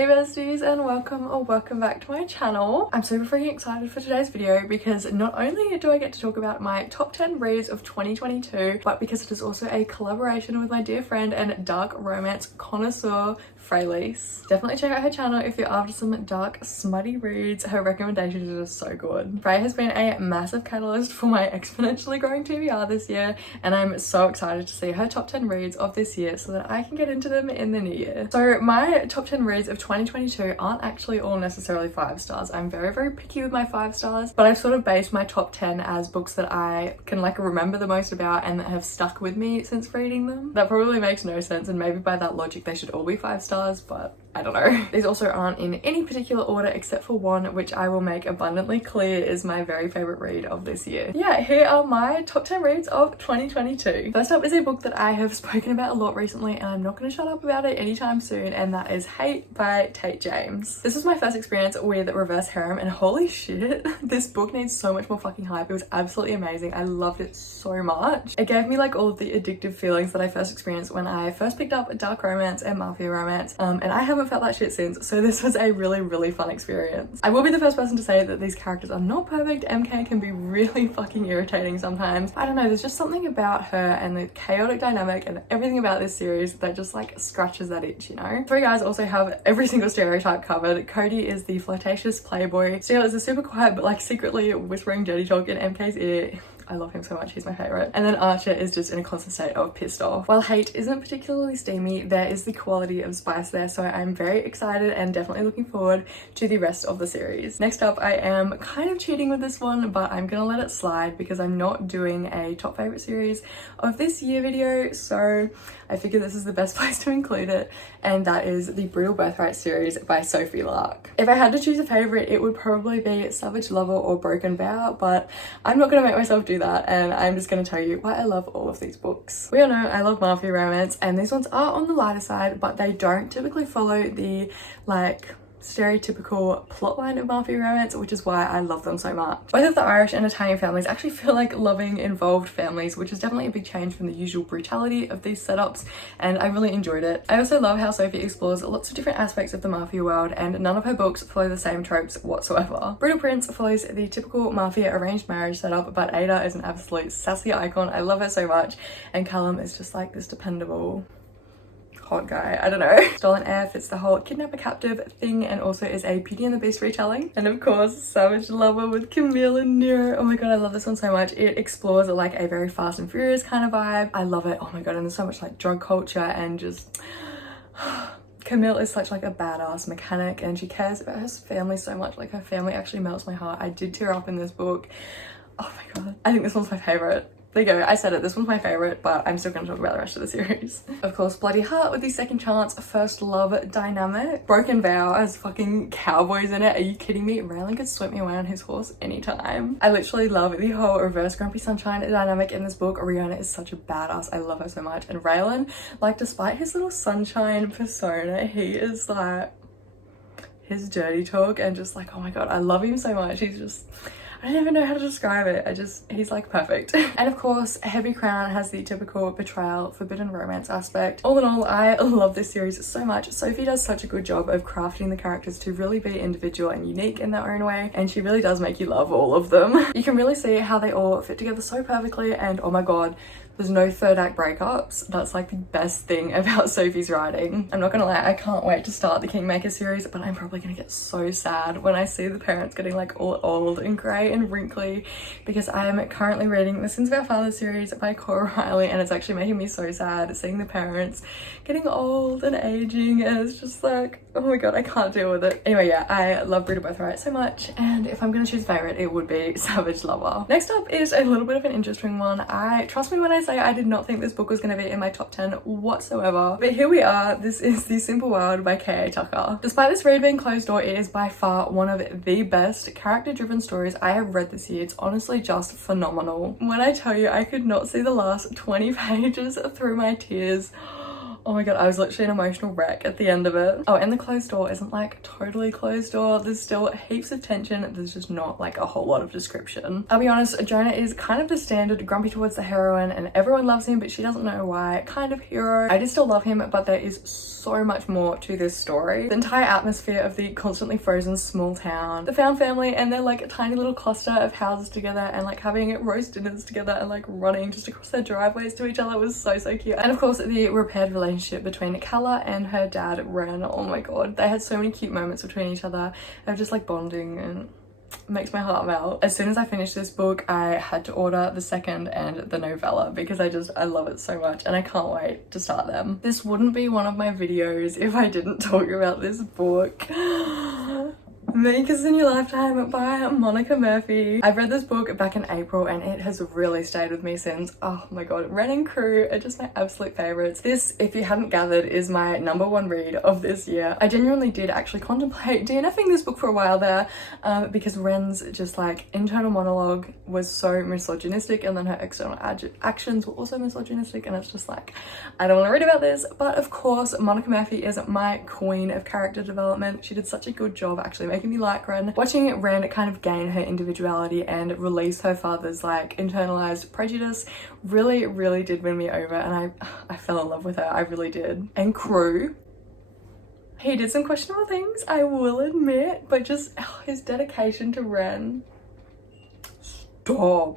Hey besties, and welcome back to my channel. I'm super freaking excited for today's video because not only do I get to talk about my top 10 reads of 2022, but because it is also a collaboration with my dear friend and dark romance connoisseur Heartless. Definitely check out her channel if you're after some dark smutty reads. Her recommendations are just so good. Freya has been a massive catalyst for my exponentially growing TBR this year, and I'm so excited to see her top 10 reads of this year so that I can get into them in the new year. So my top 10 reads of 2022 aren't actually all necessarily 5 stars. I'm very picky with my 5 stars, but I've sort of based my top 10 as books that I can like remember the most about and that have stuck with me since reading them. That probably makes no sense, and maybe by that logic they should all be 5 stars, but I don't know. These also aren't in any particular order except for one, which I will make abundantly clear is my very favorite read of this year. Yeah, here are my top 10 reads of 2022. First up is a book that I have spoken about a lot recently, and I'm not going to shut up about it anytime soon, and that is Hate by Tate James. This was my first experience with reverse harem, and holy shit, this book needs so much more fucking hype. It was absolutely amazing. I loved it so much. It gave me like all of the addictive feelings that I first experienced when I first picked up dark romance and mafia romance, and I haven't felt that shit since, so this was a really fun experience. I will be the first person to say that these characters are not perfect. MK can be really fucking irritating sometimes. I don't know, there's just something about her and the chaotic dynamic and everything about this series that just like scratches that itch, you know? Three guys also have every single stereotype covered. Cody is the flirtatious playboy. Steele is a super quiet but like secretly whispering dirty talk in MK's ear. I love him so much, he's my favourite. And then Archer is just in a constant state of pissed off. While Hate isn't particularly steamy, there is the quality of spice there, so I'm very excited and definitely looking forward to the rest of the series. Next up, I am kind of cheating with this one, but I'm gonna let it slide because I'm not doing a top favourite series of this year video, so I figure this is the best place to include it, and that is the Brutal Birthright series by Sophia. If I had to choose a favourite, it would probably be Savage Lover or Broken Vow, but I'm not gonna make myself do that, and I'm just going to tell you why I love all of these books. We all know I love mafia romance, and these ones are on the lighter side, but they don't typically follow the like stereotypical plotline of mafia romance, which is why I love them so much. Both of the Irish and Italian families actually feel like loving, involved families, which is definitely a big change from the usual brutality of these setups, and I really enjoyed it. I also love how Sophia explores lots of different aspects of the mafia world, and none of her books follow the same tropes whatsoever. Brutal Prince follows the typical mafia arranged marriage setup, but Ada is an absolute sassy icon. I love her so much, and Callum is just like this dependable hot guy, I don't know. Stolen Heir fits the whole kidnapper captive thing and also is a Beauty and the Beast retelling. And of course, Savage Lover with Camille and Nero. Oh my god, I love this one so much. It explores like a very Fast and Furious kind of vibe. I love it. Oh my god, and there's so much like drug culture and just Camille is such like a badass mechanic, and she cares about her family so much. Like her family actually melts my heart. I did tear up in this book. Oh my god, I think this one's my favorite. There you go, I said it, this one's my favourite, but I'm still going to talk about the rest of the series. Of course, Bloody Heart with the Second Chance First Love dynamic. Broken Vow has fucking cowboys in it. Are you kidding me? Raylan could sweep me away on his horse anytime. I literally love the whole reverse Grumpy Sunshine dynamic in this book. Rihanna is such a badass. I love her so much. And Raylan, like despite his little sunshine persona, he is like his dirty talk and just like, oh my god, I love him so much. He's just, I don't even know how to describe it. He's like perfect. And of course, Heavy Crown has the typical betrayal, forbidden romance aspect. All in all, I love this series so much. Sophie does such a good job of crafting the characters to really be individual and unique in their own way, and she really does make you love all of them. You can really see how they all fit together so perfectly, and oh my god, there's no third act breakups. That's like the best thing about Sophie's writing. I'm not gonna lie, I can't wait to start the Kingmaker series, but I'm probably gonna get so sad when I see the parents getting like all old and grey and wrinkly, because I am currently reading the Sins of Our Father series by Cora Riley, and it's actually making me so sad seeing the parents getting old and aging, and it's just like, oh my god, I can't deal with it. Anyway, yeah, I love Brutal Birthright so much, and if I'm gonna choose a favourite, it would be Savage Lover. Next up is a little bit of an interesting one. Trust me when I say I did not think this book was going to be in my top 10 whatsoever, but here we are. This is The Simple World by K.A. Tucker. Despite this read being closed door, it is by far one of the best character-driven stories I have read this year. It's honestly just phenomenal. When I tell you I could not see the last 20 pages through my tears, Oh my god, I was literally an emotional wreck at the end of it. Oh, and the closed door isn't like totally closed door. There's still heaps of tension. There's just not like a whole lot of description. I'll be honest, Jonah is kind of the standard grumpy towards the heroine and everyone loves him, but she doesn't know why kind of hero. I just still love him, but there is so much more to this story. The entire atmosphere of the constantly frozen small town, the found family and their like tiny little cluster of houses together and like having roast dinners together and like running just across their driveways to each other was so cute. And of course the repaired relationship between Calla and her dad Ren. Oh my god, they had so many cute moments between each other of just like bonding, and makes my heart melt. As soon as I finished this book, I had to order the second and the novella because I love it so much and I can't wait to start them. This wouldn't be one of my videos if I didn't talk about this book. Makers in Your Lifetime by Monica Murphy. I've read this book back in April and it has really stayed with me since. Oh my god, Ren and Crew are just my absolute favorites. This, if you hadn't gathered, is my #1 read of this year. I genuinely did actually contemplate DNFing this book for a while there because Ren's just like internal monologue was so misogynistic and then her external actions were also misogynistic, and it's just like, I don't want to read about this. But of course, Monica Murphy is my queen of character development. She did such a good job actually making me like Ren. Watching Ren kind of gain her individuality and release her father's like internalized prejudice really did win me over, and I fell in love with her. I really did. And Crew, he did some questionable things, I will admit, but just his dedication to Ren,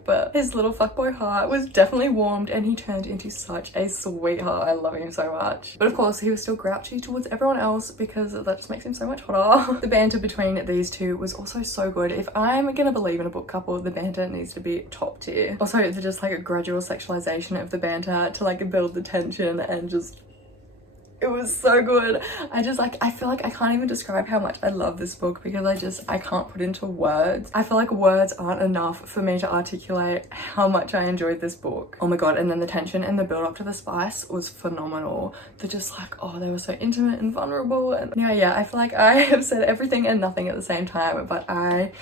but his little fuckboy heart was definitely warmed and he turned into such a sweetheart. I love him so much. But of course he was still grouchy towards everyone else because that just makes him so much hotter. The banter between these two was also so good. If I'm gonna believe in a book couple, the banter needs to be top tier. Also the just like a gradual sexualization of the banter to like build the tension, and just it was so good. I feel like I can't even describe how much I love this book because I can't put into words. I feel like words aren't enough for me to articulate how much I enjoyed this book. Oh my god, and then the tension and the build up to the spice was phenomenal. They're just like, oh, they were so intimate and vulnerable. And anyway, yeah, I feel like I have said everything and nothing at the same time, but I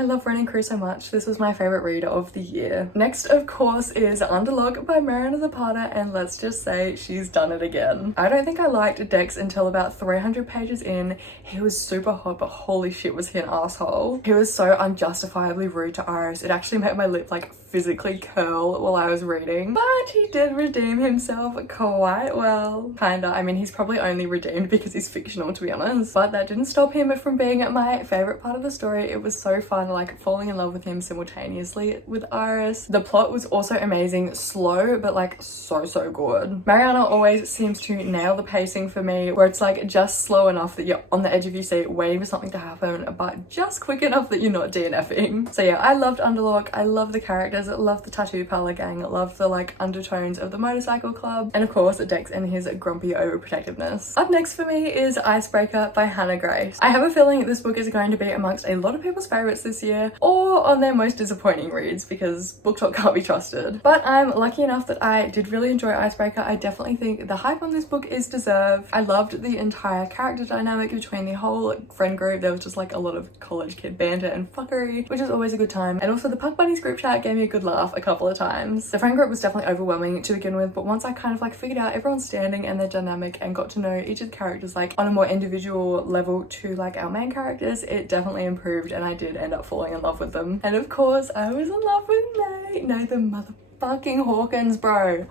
love Ren and Crew so much. This was my favorite read of the year. Next, of course, is Underlock by Mariana Zapata, and let's just say she's done it again. I don't think I liked Dex until about 300 pages in. He was super hot, but holy shit was he an asshole. He was so unjustifiably rude to Iris. It actually made my lip like physically curl while I was reading, but he did redeem himself quite well. Kinda. I mean, he's probably only redeemed because he's fictional, to be honest, but that didn't stop him from being my favorite part of the story. It was so fun like falling in love with him simultaneously with Iris. The plot was also amazing, slow but like so good. Mariana always seems to nail the pacing for me, where it's like just slow enough that you're on the edge of your seat waiting for something to happen, but just quick enough that you're not DNFing. So yeah, I loved Underlock. I love the characters, I love the tattoo parlor gang, I love the like undertones of the motorcycle club, and of course Dex and his grumpy overprotectiveness. Up next for me is Icebreaker by Hannah Grace. I have a feeling this book is going to be amongst a lot of people's favorites this year, or on their most disappointing reads because BookTok can't be trusted. But I'm lucky enough that I did really enjoy Icebreaker. I definitely think the hype on this book is deserved. I loved the entire character dynamic between the whole friend group. There was just like a lot of college kid banter and fuckery, which is always a good time. And also the Puck Bunnies group chat gave me a good laugh a couple of times. The friend group was definitely overwhelming to begin with, but once I kind of like figured out everyone's standing and their dynamic and got to know each of the characters like on a more individual level to like our main characters, it definitely improved and I did end up falling in love with them. And of course I was in love with Nate. No, the motherfucking Hawkins, bro.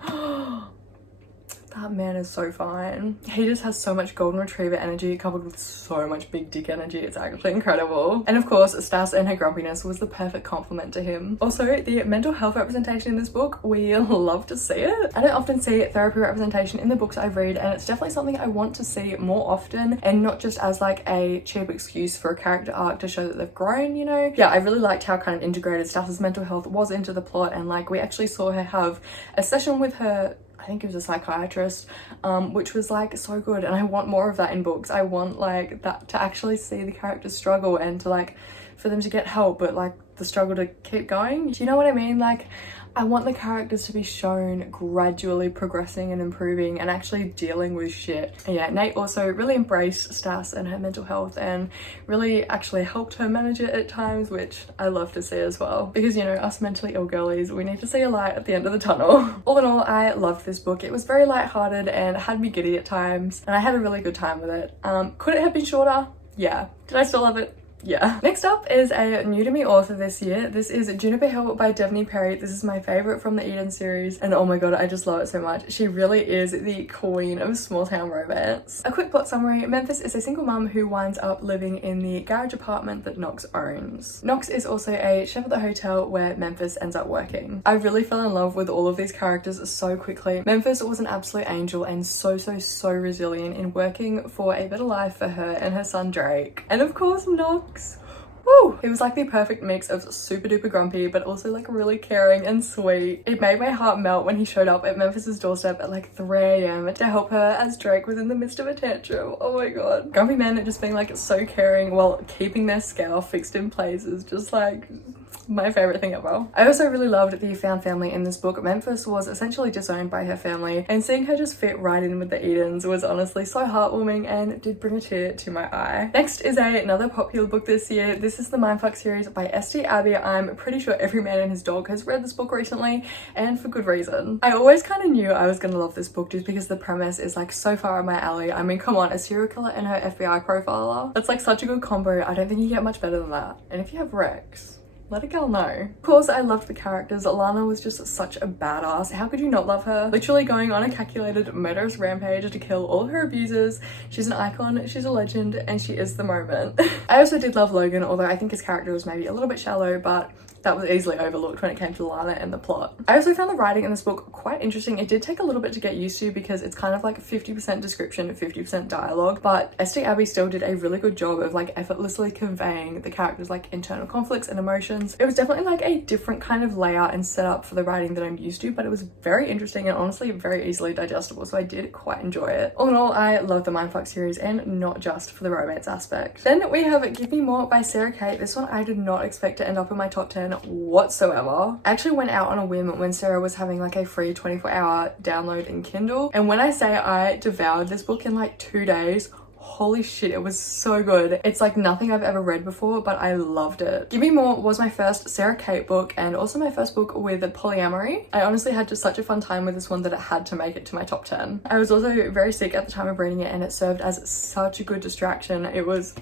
That man is so fine. He just has so much golden retriever energy coupled with so much big dick energy. It's actually incredible. And of course, Stas and her grumpiness was the perfect complement to him. Also, the mental health representation in this book, we love to see it. I don't often see therapy representation in the books I read, and it's definitely something I want to see more often, and not just as like a cheap excuse for a character arc to show that they've grown, you know? Yeah, I really liked how kind of integrated Stas's mental health was into the plot, and like we actually saw her have a session with her, I think it was a psychiatrist, which was like so good, and I want more of that in books. I want like that to actually see the characters struggle and to like for them to get help, but like the struggle to keep going. Do you know what I mean? Like I want the characters to be shown gradually progressing and improving and actually dealing with shit. And yeah, Nate also really embraced Stas and her mental health and really actually helped her manage it at times, which I love to see as well. Because, you know, us mentally ill girlies, we need to see a light at the end of the tunnel. All in all, I loved this book. It was very lighthearted and had me giddy at times, and I had a really good time with it. Could it have been shorter? Yeah. Did I still love it? Yeah. Next up is a new to me author this year. This is Juniper Hill by Devney Perry. This is my favorite from the Eden series, and oh my god, I just love it so much. She really is the queen of small town romance. A quick plot summary: Memphis is a single mum who winds up living in the garage apartment that Knox owns. Knox is also a chef at the hotel where Memphis ends up working. I really fell in love with all of these characters so quickly. Memphis was an absolute angel and so resilient in working for a better life for her and her son Drake. And of course Knox. Woo! It was like the perfect mix of super duper grumpy but also like really caring and sweet. It made my heart melt when he showed up at Memphis's doorstep at like 3 AM to help her as Drake was in the midst of a tantrum. Oh my god. Grumpy men just being like so caring while keeping their scale fixed in place is just like my favorite thing ever. I also really loved the found family in this book. Memphis was essentially disowned by her family, and seeing her just fit right in with the Edens was honestly so heartwarming and did bring a tear to my eye. Next is another popular book this year. This is the Mindflex series by St. Abbey. I'm pretty sure every man and his dog has read this book recently, and for good reason. I always kind of knew I was gonna love this book just because the premise is like so far up my alley. I mean, come on, a serial killer and her FBI profiler. That's like such a good combo. I don't think you get much better than that. And if you have Rex, let a girl know. Of course, I loved the characters. Lana was just such a badass. How could you not love her? Literally going on a calculated murderous rampage to kill all of her abusers. She's an icon, she's a legend, and she is the moment. I also did love Logan, although I think his character was maybe a little bit shallow, but that was easily overlooked when it came to Lana and the plot. I also found the writing in this book quite interesting. It did take a little bit to get used to because it's kind of like 50% description, 50% dialogue, but St. Abbey still did a really good job of like effortlessly conveying the characters' like internal conflicts and emotions. It was definitely like a different kind of layout and setup for the writing that I'm used to, but it was very interesting and honestly very easily digestible, so I did quite enjoy it. All in all, I love the Mindflex series, and not just for the romance aspect. Then we have Give Me More by Sarah Kate. This one I did not expect to end up in my top 10 whatsoever. I actually went out on a whim when Sarah was having like a free 24-hour download in Kindle, and when I say I devoured this book in like 2 days, holy shit, it was so good. It's like nothing I've ever read before, but I loved it. Give Me More was my first Sarah Kate book and also my first book with polyamory. I honestly had just such a fun time with this one that it had to make it to my top 10. I was also very sick at the time of reading it, and it served as such a good distraction. It was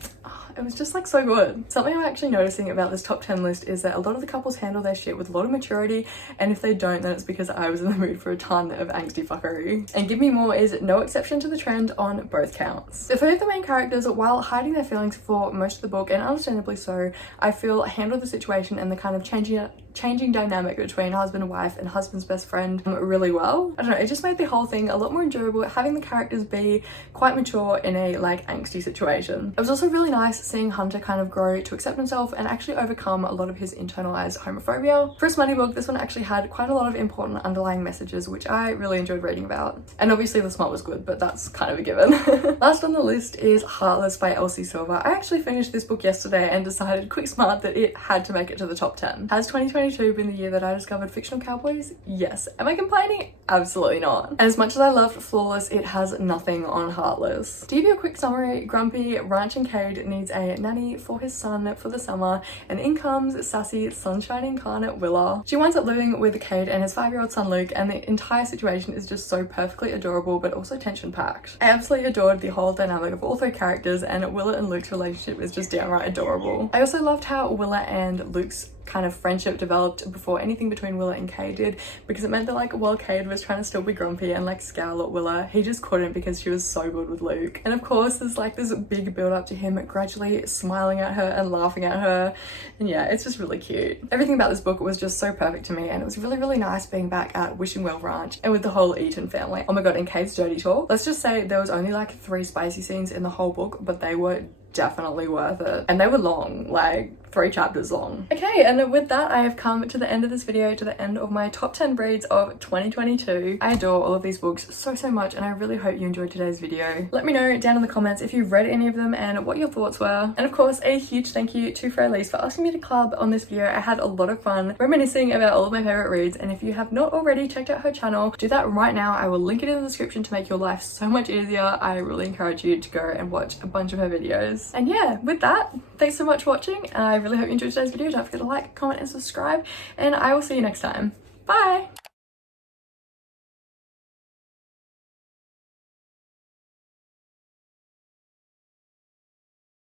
just like so good. Something I'm actually noticing about this top 10 list is that a lot of the couples handle their shit with a lot of maturity, and if they don't, then it's because I was in the mood for a ton of angsty fuckery. And Give Me More is no exception to the trend on both counts. The three of the main characters, while hiding their feelings for most of the book, and understandably so, I feel handled the situation and the kind of changing dynamic between husband and wife and husband's best friend really well. I don't know, it just made the whole thing a lot more enjoyable, having the characters be quite mature in a like angsty situation. It was also really nice seeing Hunter kind of grow to accept himself and actually overcome a lot of his internalized homophobia. For a smutty book, this one actually had quite a lot of important underlying messages, which I really enjoyed reading about. And obviously the smut was good, but that's kind of a given. Last on the list is Heartless by Elsie Silver. I actually finished this book yesterday and decided quick smart that it had to make it to the top 10. Has 2022 been the year that I discovered fictional cowboys? Yes. Am I complaining? Absolutely not. As much as I loved Flawless, it has nothing on Heartless. To give you a quick summary, grumpy ranching Cade needs a nanny for his son for the summer, and in comes sassy, sunshine incarnate Willa. She winds up living with Cade and his 5-year-old son Luke, and the entire situation is just so perfectly adorable but also tension-packed. I absolutely adored the whole dynamic of all three characters, and Willa and Luke's relationship is just downright adorable. I also loved how Willa and Luke's kind of friendship developed before anything between Willa and Cade did, because it meant that like while Cade was trying to still be grumpy and like scowl at Willa, he just couldn't because she was so good with Luke. And of course there's like this big build up to him gradually smiling at her and laughing at her, and yeah, it's just really cute. Everything about this book was just so perfect to me, and it was really nice being back at Wishing Well Ranch and with the whole Eaton family. Oh my god, and Cade's dirty talk, let's just say there was only like 3 spicy scenes in the whole book, but they were definitely worth it, and they were long, like 3 chapters long. Okay, and with that, I have come to the end of this video, to the end of my top 10 reads of 2022. I adore all of these books so much, and I really hope you enjoyed today's video. Let me know down in the comments if you've read any of them and what your thoughts were. And of course, a huge thank you to Heartless for asking me to collab on this video. I had a lot of fun reminiscing about all of my favorite reads, and if you have not already checked out her channel, do that right now. I will link it in the description to make your life so much easier. I really encourage you to go and watch a bunch of her videos. And yeah, with that, thanks so much for watching. I really hope you enjoyed today's video. Don't forget to like, comment, and subscribe, and I will see you next time. Bye!